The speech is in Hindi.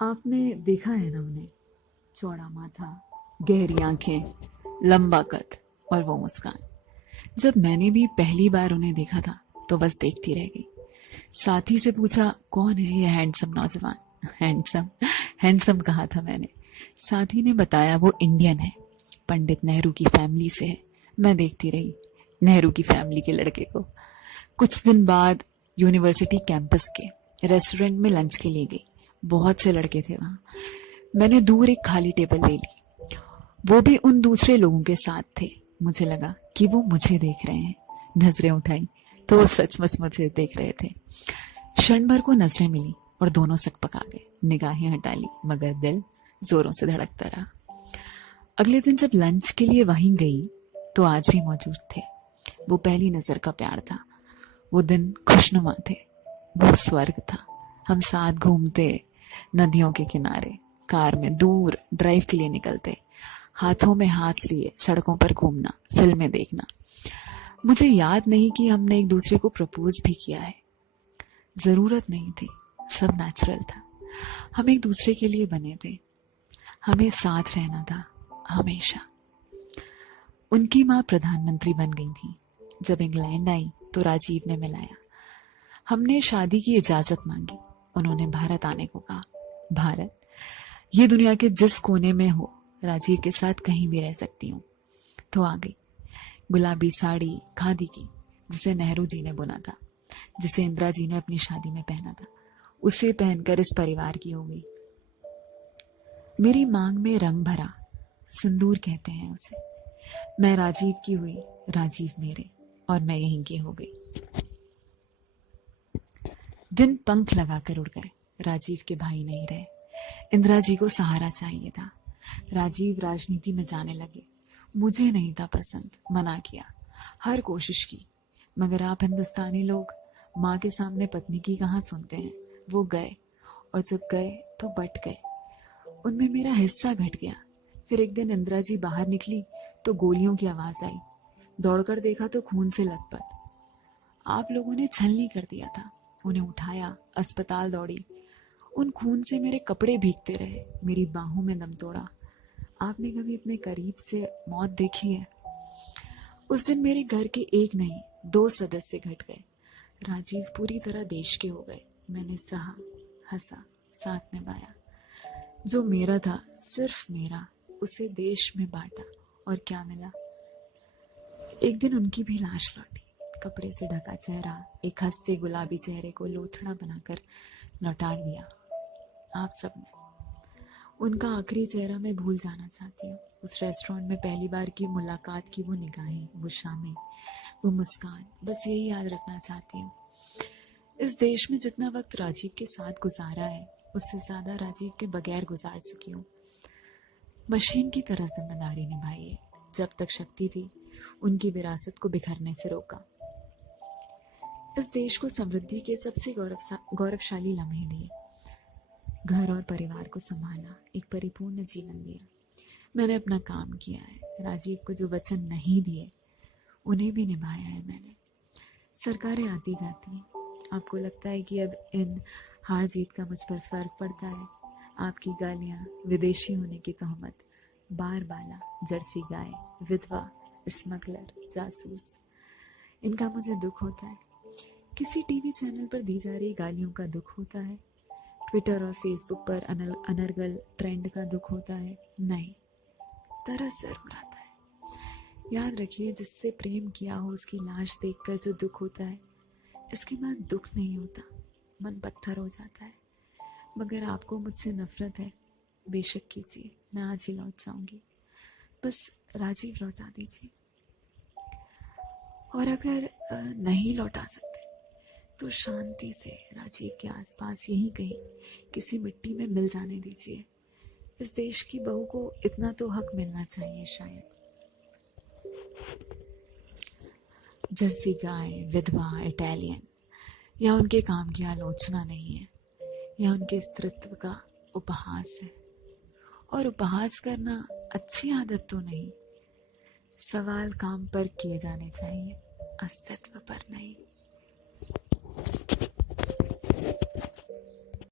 आपने देखा है ना उन्हें, चौड़ा माथा, गहरी आंखें, लंबा कद और वो मुस्कान। जब मैंने भी पहली बार उन्हें देखा था तो बस देखती रह गई। साथी से पूछा, कौन है ये हैंडसम नौजवान? हैंडसम? हैंडसम कहा था मैंने। साथी ने बताया वो इंडियन है, पंडित नेहरू की फैमिली से है। मैं देखती रही नेहरू की फैमिली के लड़के को। कुछ दिन बाद यूनिवर्सिटी कैंपस के रेस्टोरेंट में लंच के लिए गई। बहुत से लड़के थे वहां। मैंने दूर एक खाली टेबल ले ली, वो भी उन दूसरे लोगों के साथ थे। मुझे लगा कि वो मुझे देख रहे हैं। नजरें उठाई तो वो सचमुच मुझे देख रहे थे। क्षण भर को नजरें मिली और दोनों सकपका गए। निगाहें हटा ली मगर दिल जोरों से धड़कता रहा। अगले दिन जब लंच के लिए वहीं गई तो आज भी मौजूद थे। वो पहली नजर का प्यार था। वो दिन खुशनुमा थे। वो स्वर्ग था। हम साथ घूमते, नदियों के किनारे, कार में दूर ड्राइव के लिए निकलते, हाथों में हाथ लिए सड़कों पर घूमना, फिल्में देखना। मुझे याद नहीं कि हमने एक दूसरे को प्रपोज भी किया है। जरूरत नहीं थी, सब नेचुरल था। हम एक दूसरे के लिए बने थे। हमें साथ रहना था हमेशा। उनकी माँ प्रधानमंत्री बन गई थी। जब इंग्लैंड आई तो राजीव ने मिलाया। हमने शादी की इजाजत मांगी। उन्होंने भारत आने को कहा। भारत? ये दुनिया के जिस कोने में हो, राजीव के साथ कहीं भी रह सकती हूँ। तो आ गई। गुलाबी साड़ी खादी की, जिसे नेहरू जी ने बुना था, जिसे इंदिरा जी ने अपनी शादी में पहना था, उसे पहनकर इस परिवार की हो गई। मेरी मांग में रंग भरा, सिंदूर कहते हैं उसे। मैं राजीव की हुई, राजीव मेरे, और मैं यहीं की हो गई। दिन पंख लगाकर उड़ गए। राजीव के भाई नहीं रहे। इंदिरा जी को सहारा चाहिए था। राजीव राजनीति में जाने लगे। मुझे नहीं था पसंद, मना किया, हर कोशिश की, मगर आप हिंदुस्तानी लोग माँ के सामने पत्नी की कहाँ सुनते हैं। वो गए, और जब गए तो बट गए। उनमें मेरा हिस्सा घट गया। फिर एक दिन इंदिरा जी बाहर निकली तो गोलियों की आवाज आई। दौड़कर देखा तो खून से लथपथ। आप लोगों ने छलनी कर दिया था। उन्हें उठाया, अस्पताल दौड़ी। उन खून से मेरे कपड़े भीगते रहे, मेरी बाहों में दम तोड़ा। आपने कभी इतने करीब से मौत देखी है? उस दिन मेरे घर के एक नहीं, दो सदस्य घट गए। राजीव पूरी तरह देश के हो गए। मैंने सहा, हंसा, साथ निभाया। जो मेरा था, सिर्फ मेरा, उसे देश में बांटा, और क्या मिला? एक दिन उनकी भी लाश लौटी, कपड़े से ढका चेहरा, एक हंसते गुलाबी चेहरे को लोथड़ा बनाकर लौटा दिया आप सबने। उनका आखिरी चेहरा मैं भूल जाना चाहती हूँ। उस रेस्टोरेंट में पहली बार की मुलाकात की वो निगाहें, वो शामें, वो मुस्कान, बस यही याद रखना चाहती हूँ। इस देश में जितना वक्त राजीव के साथ गुजारा है, उससे ज्यादा राजीव के बगैर गुजार चुकी हूँ। मशीन की तरह जिम्मेदारी निभाई है। जब तक शक्ति थी, उनकी विरासत को बिखरने से रोका। इस देश को समृद्धि के सबसे गौरवशाली लम्हे दिए। घर और परिवार को संभाला, एक परिपूर्ण जीवन दिया। मैंने अपना काम किया है। राजीव को जो वचन नहीं दिए, उन्हें भी निभाया है मैंने। सरकारें आती जाती हैं। आपको लगता है कि अब इन हार जीत का मुझ पर फर्क पड़ता है? आपकी गालियां, विदेशी होने की तोहमत, बार बाला, जर्सी गाय, विधवा, स्मगलर, जासूस, इनका मुझे दुख होता है। किसी टीवी चैनल पर दी जा रही गालियों का दुख होता है? ट्विटर और फेसबुक पर अनर्गल ट्रेंड का दुख होता है? नहीं, तरस जरूर आता है। याद रखिए, जिससे प्रेम किया हो उसकी लाश देखकर जो दुख होता है, इसके बाद दुख नहीं होता, मन पत्थर हो जाता है। मगर आपको मुझसे नफरत है, बेशक कीजिए, मैं आज ही लौट जाऊंगी। बस राजीव लौटा दीजिए। और अगर नहीं लौटा सकते तो शांति से राजीव के आसपास यहीं कहीं किसी मिट्टी में मिल जाने दीजिए। इस देश की बहू को इतना तो हक मिलना चाहिए शायद। जर्सी गाय, विधवा, इटालियन, यह उनके काम की आलोचना नहीं है, यह उनके स्त्रीत्व का उपहास है। और उपहास करना अच्छी आदत तो नहीं। सवाल काम पर किए जाने चाहिए, अस्तित्व पर नहीं।